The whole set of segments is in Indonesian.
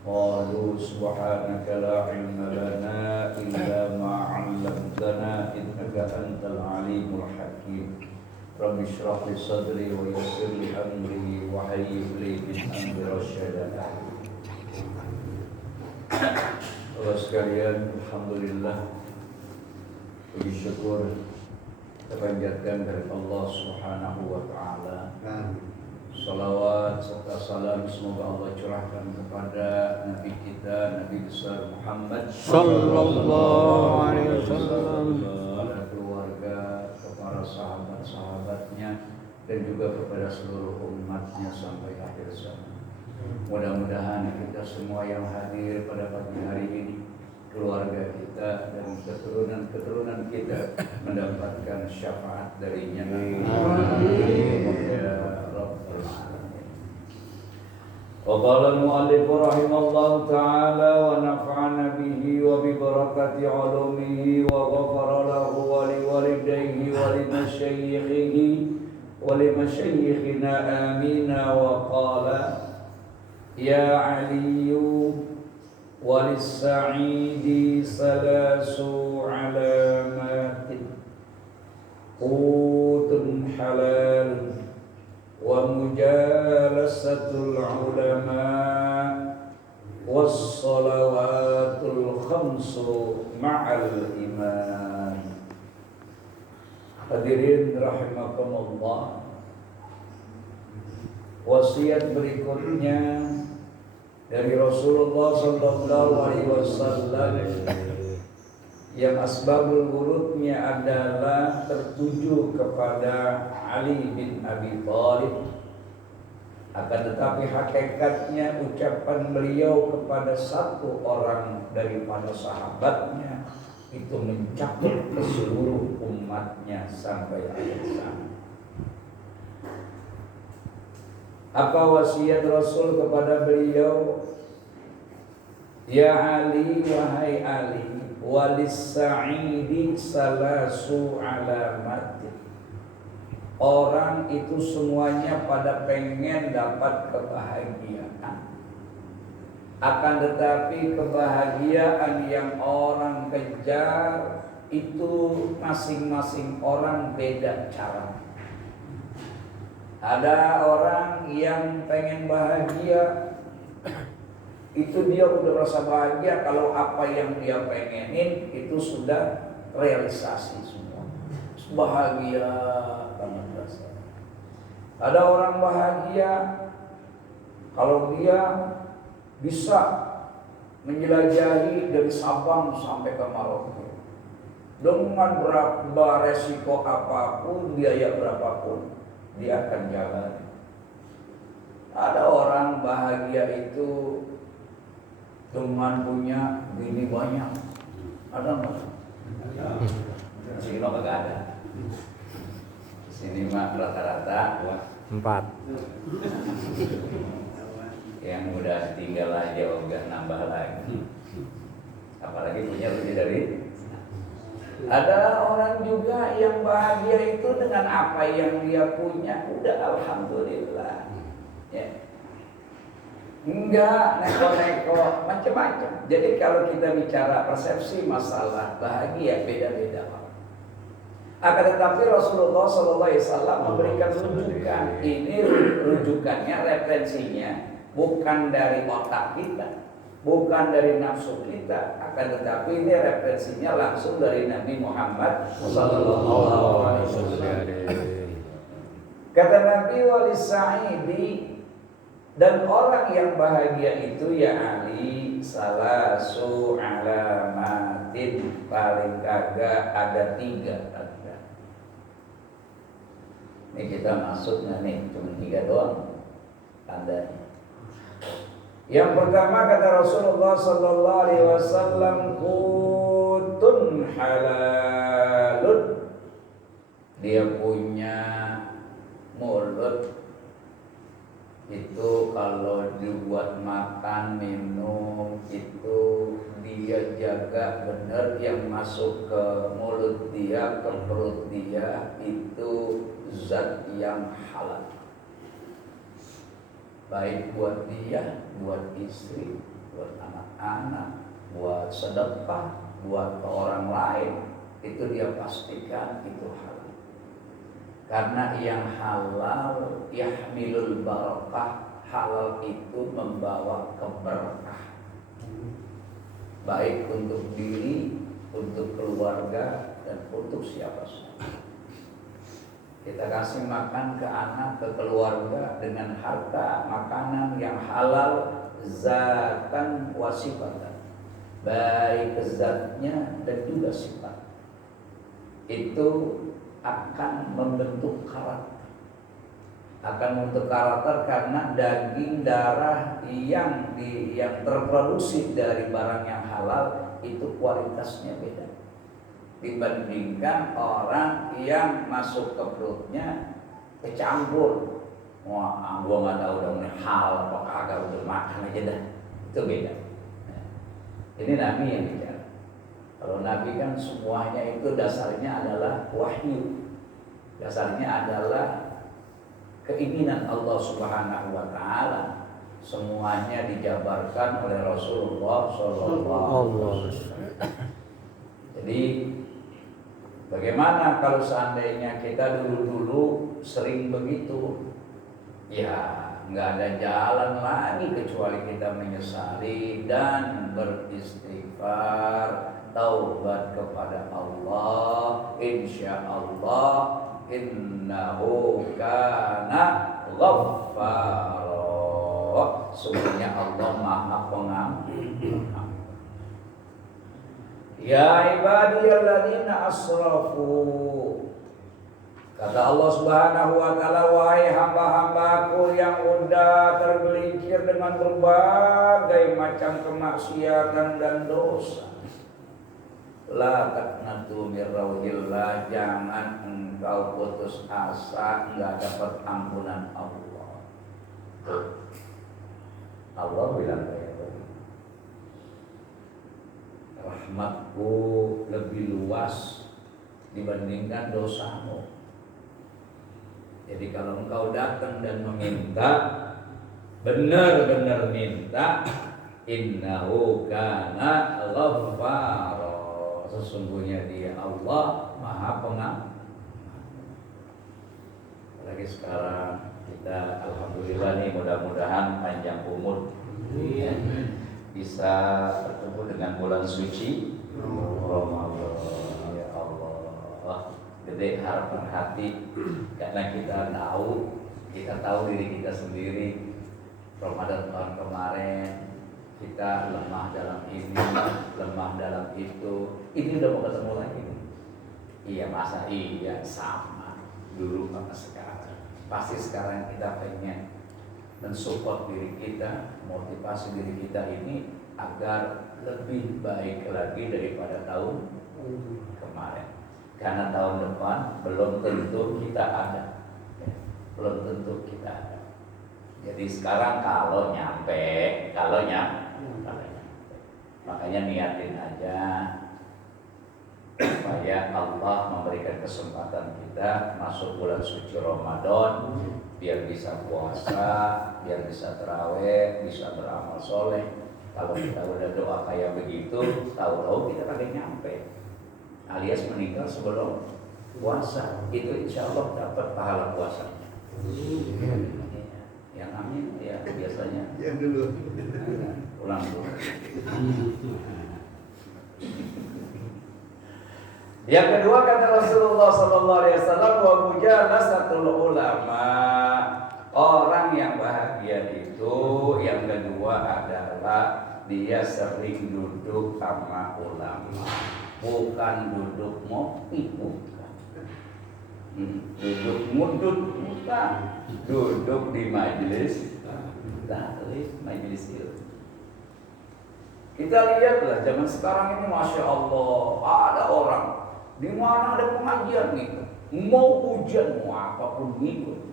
qalu subhanaka la ilma lana illa ma 'allamtana innaka antal alimul hakim. Rabbi shrah li sadri wa yassir li amri wa hayyi li min amri rasyada. Bapak sekalian, alhamdulillah, puji syukur kita panjatkan dari Allah Subhanahu wa taala. Salawat serta salam semoga Allah curahkan kepada Nabi kita, Nabi besar Muhammad sallallahu alaihi wasallam, kepada keluarga, kepada sahabat-sahabatnya, dan juga kepada seluruh umatnya sampai akhir zaman. Mudah-mudahan kita semua yang hadir pada pagi hari ini, keluarga kita dan keturunan-keturunan kita mendapatkan syafaat darinya. Amin. Ya Rabbal Alamin. Wa qala al-mu'allif rahimahullahu ta'ala wa nafa'ana bihi wa bi barakati 'ulumihi wa ghafara lahu wa li walidayhi wa li masyayikhih wa li masyayikhina amina wa qala ya aliyu walisa'idi salasu alamatin qutun halal wa mujalasatul ulama wassalawatul khamsu ma'al imam. Hadirin rahimakumullah, wasiat berikutnya dari Rasulullah sallallahu alaihi wasallam yang asbabul wurudnya adalah tertuju kepada Ali bin Abi Thalib, akan tetapi hakikatnya ucapan beliau kepada satu orang daripada sahabatnya itu mencakup ke seluruh umatnya sampai akhir zaman. Apa wasiat Rasul kepada beliau? Ya Ali, wahai Ali, walis sa'idi salasu alamat. Orang itu semuanya pada pengen dapat kebahagiaan. Akan tetapi kebahagiaan yang orang kejar itu masing-masing orang beda cara. Ada orang yang pengen bahagia, itu dia udah merasa bahagia kalau apa yang dia pengenin itu sudah realisasi semua. Bahagia banget rasanya. Ada orang bahagia kalau dia bisa menjelajahi dari Sabang sampai ke Maroko dengan berapa resiko apapun, biaya berapapun, dia akan jalan. Ada orang bahagia itu dengan punya bini banyak. Ada nggak? Sini nggak ada. Sini mah rata-rata 4. Yang udah tinggal aja udah nambah lagi. Apalagi punya lebih dari. Ada orang juga yang bahagia itu dengan apa yang dia punya, udah alhamdulillah. Ya. Enggak neko-neko macam-macam. Jadi kalau kita bicara persepsi masalah bahagia beda-beda. Akan tetapi Rasulullah SAW memberikan rujukan. Ini rujukannya, referensinya bukan dari otak kita, bukan dari nafsu kita, akan tetapi ini referensinya langsung dari Nabi Muhammad sallallahu alaihi wasallam. Kata Nabi, walis sa'idi, dan orang yang bahagia itu ya Ali, salasu alamatin, paling kagak ada 3 tanda. Ini kita maksudnya nih cuma 3 doang tandanya. Yang pertama kata Rasulullah sallallahu alaihi wasallam, qutun halalun. Dia punya mulut itu kalau dibuat makan minum itu dia jaga benar, yang masuk ke mulut dia, ke perut dia itu zat yang halal, baik buat dia, buat istri, buat anak-anak, buat sedekah, buat ke orang lain, itu dia pastikan itu halal. Karena yang halal yahmilul barakah, halal itu membawa keberkah, baik untuk diri, untuk keluarga, dan untuk siapa saja. Kita kasih makan ke anak, ke keluarga dengan harta makanan yang halal, zatan wa sifatan, baik zatnya dan juga sifat. Itu akan membentuk karakter, karena daging darah yang terproduksi dari barang yang halal itu kualitasnya beda dibandingkan orang yang masuk ke perutnya kecampur. Wah, gua nggak tahu dong ini halal apa kagak, udah makan aja dah. Itu beda. Ini Nabi yang bicara. Kalau Nabi kan semuanya itu dasarnya adalah wahyu, dasarnya adalah keinginan Allah Subhanahu wa Ta'ala. Semuanya dijabarkan oleh Rasulullah SAW. Jadi bagaimana kalau seandainya kita dulu sering begitu? Ya nggak ada jalan lagi kecuali kita menyesali dan beristighfar, taubat kepada Allah. Insya Allah innahu kana ghaffara. Sungguhnya Allah Maha Pengampun. Ya ibadiyalladzina asrafu, kata Allah Subhanahu wa Ta'ala, wahai hamba-hambaku yang udah tergelincir dengan berbagai macam kemaksiatan dan dosa, la taqnatu min rauhillah, jangan engkau putus asa enggak dapat ampunan Allah. Allah bilang kayak begitu. Rahmatku lebih luas dibandingkan dosamu. Jadi kalau engkau datang dan meminta, benar-benar minta, innahu kana ghaffara, sesungguhnya dia Allah Maha Pengampun. Apalagi sekarang kita alhamdulillah nih, mudah-mudahan panjang umur, bisa bertemu dengan bulan suci Ramadan. Ya Allah, gede harapan hati karena kita tahu diri kita sendiri. Ramadan tahun kemarin kita lemah dalam ini, lemah dalam itu. Ini udah mau ketemu lagi. Iya, masa iya sama dulu sama sekarang. Pasti sekarang kita pengen mensupport diri kita, motivasi diri kita ini agar lebih baik lagi daripada tahun kemarin. Karena tahun depan belum tentu kita ada, belum tentu kita ada. Jadi sekarang kalau nyampe, makanya niatin aja supaya Allah memberikan kesempatan kita masuk bulan suci Ramadan, biar bisa puasa, biar bisa tarawih, bisa beramal soleh. Kalau kita udah doa kayak begitu, tahu-tahu kita kagak nyampe, alias meninggal sebelum puasa, itu insya Allah dapat pahala puasa. Yang amin ya biasanya. Yang dulu. Ulang dulu. Yang kedua kata Rasulullah SAW, wa mujalasatul ulama, orang yang bahagia itu yang kedua adalah dia sering duduk sama ulama, bukan duduk ngopi, bukan duduk mudut, bukan duduk di majelis taklim, majelis ilmu. Kita lihatlah zaman sekarang ini, masya Allah, ada orang di mana ada pengajian gitu, mau ujian mau apapun ngikut,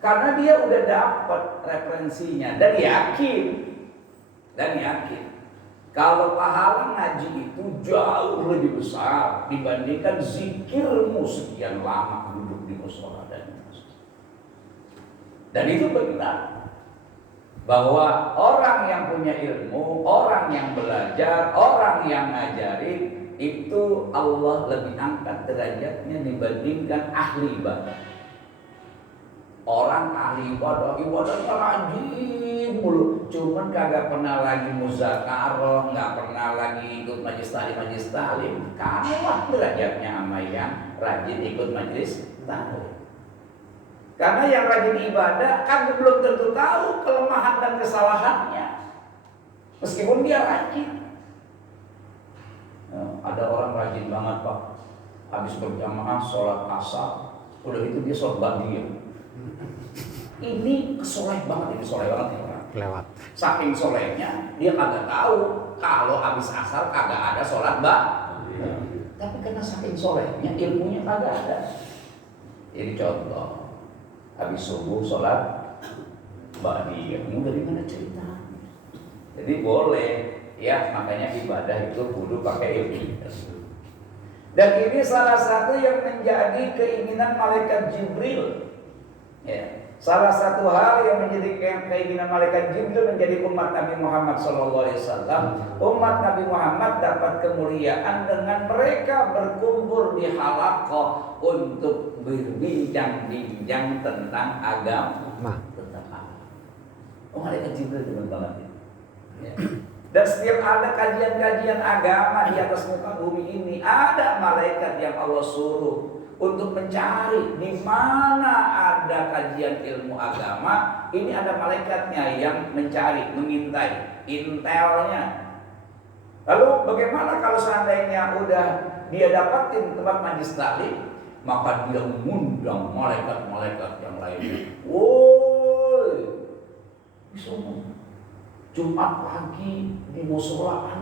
karena dia udah dapat referensinya dan yakin kalau pahala ngaji itu jauh lebih besar dibandingkan zikirmu sekian lama duduk di musola dan itu benar. bahwa orang yang punya ilmu, orang yang belajar, orang yang ngajarin itu Allah lebih angkat derajatnya dibandingkan ahli ibadah. Orang ahli ibadah, ibadahnya rajin mulu, cuman kagak pernah lagi muzakarah, nggak pernah lagi ikut majlis taklim, kalah derajatnya sama yang rajin ikut majlis taklim. Karena yang rajin ibadah kan belum tentu tahu kelemahan dan kesalahannya, meskipun dia rajin. Ada orang rajin banget Pak, habis berjamaah sholat asar, udah itu dia sholat ba'diyah. Ini soleh banget, ini soleh banget ya orang. Lewat. Saking solehnya dia kagak tahu kalau habis asar kagak ada sholat ba'diyah. Tapi karena saking solehnya ilmunya kagak ada. Ini contoh, habis subuh sholat ba'diyah, ini dari mana cerita? Jadi boleh ya, makanya ibadah itu kudu pakai ilmu. Dan ini salah satu yang menjadi keinginan malaikat Jibril. Ya. Salah satu hal yang menjadi keinginan malaikat Jibril menjadi umat Nabi Muhammad SAW. Umat Nabi Muhammad dapat kemuliaan dengan mereka berkumpul di halaqah untuk berbincang-bincang tentang agama. Malaikat Jibril demen banget ya. Dan setiap ada kajian-kajian agama di atas muka bumi ini, ada malaikat yang Allah suruh untuk mencari di mana ada kajian ilmu agama. Ini ada malaikatnya yang mencari, mengintai, intelnya. Lalu bagaimana kalau seandainya udah dia dapatin tempat majlis taklim, maka dia mengundang malaikat-malaikat yang lainnya. Woi, bisa Jumat pagi di musola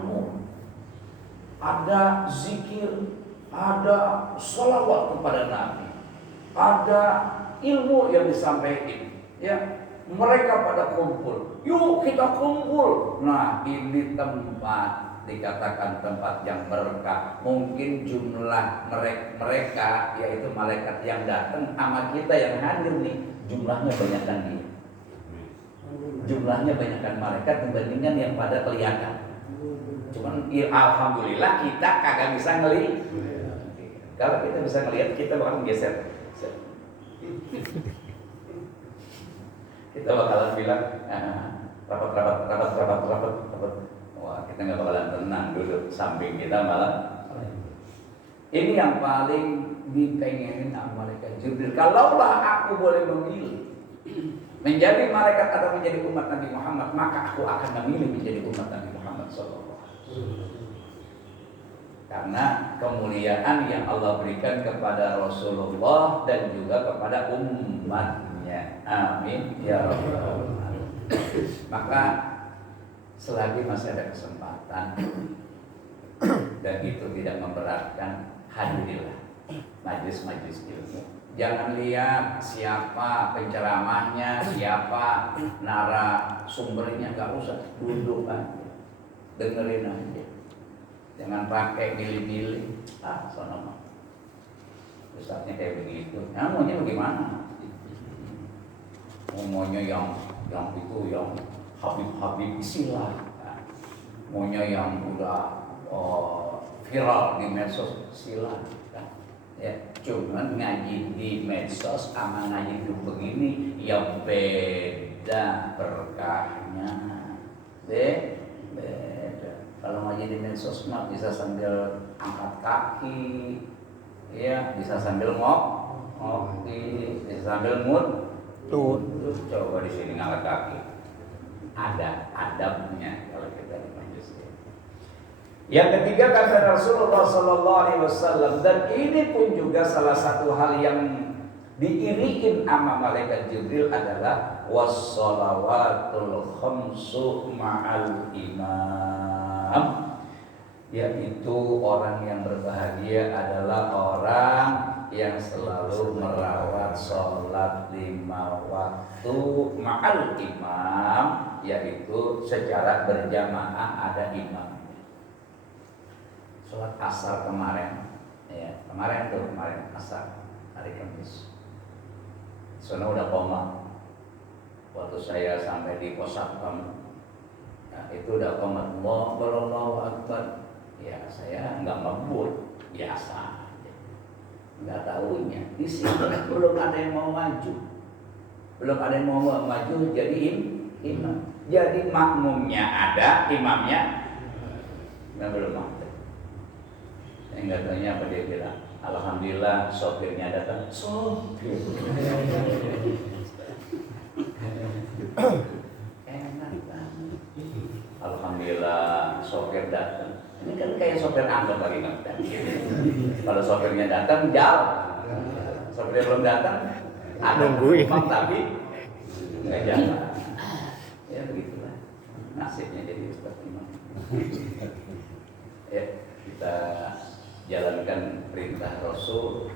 ada zikir, ada sholawat kepada Nabi, ada ilmu yang disampaikan. Ya, mereka pada kumpul. Yuk kita kumpul. Nah, ini tempat dikatakan tempat yang berkah. Mungkin jumlah mereka yaitu malaikat yang datang sama kita yang hadir nih, jumlahnya banyakkan dia. Jumlahnya banyakkan malaikat dibandingkan yang pada kelihatan. Cuman ya, alhamdulillah kita kagak bisa ngelihat. Kalau kita bisa ngelihat, kita bakal menggeser. Kita bakalan bilang rapat. Wah, kita nggak bakalan tenang duduk samping kita malah. Ini yang paling dipengenin sama malaikat Jibril. Kalaulah aku boleh memilih menjadi malaikat atau menjadi umat Nabi Muhammad, maka aku akan memilih menjadi umat Nabi Muhammad SAW. Karena kemuliaan yang Allah berikan kepada Rasulullah dan juga kepada umatnya. Amin ya rabbal alamin. Maka selagi masih ada kesempatan dan itu tidak memberatkan, hadirilah majlis-majlis ilmu. Jangan lihat siapa penceramahnya, siapa narasumbernya, nggak usah, duduk aja, dengerin aja. Jangan pakai pilih-pilih. Sono mah ustadznya kayak begitu. Nah, maunya bagaimana? Maunya yang itu yang Habib istilah. Maunya yang udah viral di medsos, silakan. Ya, cuman ngaji di medsos sama ngaji itu begini ya beda berkahnya. Beda. Kalau ngaji di medsos mah bisa sambil angkat kaki, ya, bisa sambil ngopi, bisa sambil tunduk. Coba di sini ngangkat kaki. Ada adabnya kalau kita di majelis. Yang ketiga kata Rasulullah SAW, dan ini pun juga salah satu hal yang diiriin sama malaikat Jibril adalah wassalawatul khamsu ma'al imam, yaitu orang yang berbahagia adalah orang yang selalu merawat sholat 5 waktu ma'al imam, yaitu secara berjamaah ada imam. Sholat asar kemarin asar hari Kamis. Soalnya udah koma. waktu saya sampai di pos satpam, nah, itu udah komat Allahu Akbar. Ya saya nggak ngebut, biasa, nggak tahunya di sini belum ada yang mau maju, jadi imam, jadi makmumnya ada, imamnya belum ada. Saya nggak tanya apa dia bilang. Alhamdulillah sopirnya datang. Sopir. Enak banget. Alhamdulillah sopir datang. Ini kan kayak sopir angkot lagi kan. Kalau sopirnya datang jauh. Sopirnya belum datang, ada nungguin. tapi nggak jalan. Ya begitulah nasibnya jadi seperti ini. Ya kita jalankan perintah Rasul,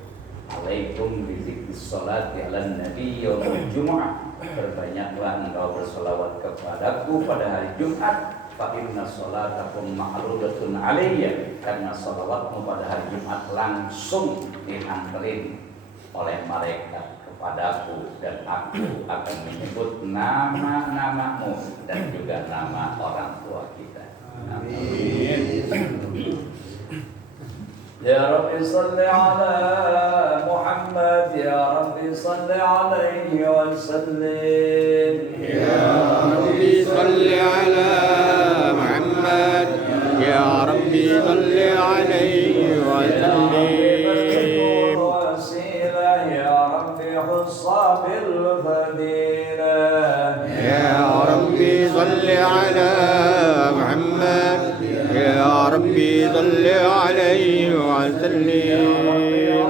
alaikum bizikris salati ala nabi yaumul jumu'ah, berbanyaklah engkau berselawat kepadaku pada hari Jumat, fa inna salatakum ma'rudatun alayya, karena salawatmu pada hari Jumat langsung dianterin oleh malaikat kepadaku, dan aku akan menyebut nama-namamu dan juga nama orang tua kita. Amin. Ya Rabbi salli ala Muhammad, Ya Rabbi salli alaihi wa sallim. Ya Rabbi salli ala Muhammad, Ya Rabbi salli alaihi wa sallim. Wasilah Ya Rabbi hussa bil fadilah. Ya Rabbi salli ala Muhammad, Ya Rabbi salli alaihi wa sallim.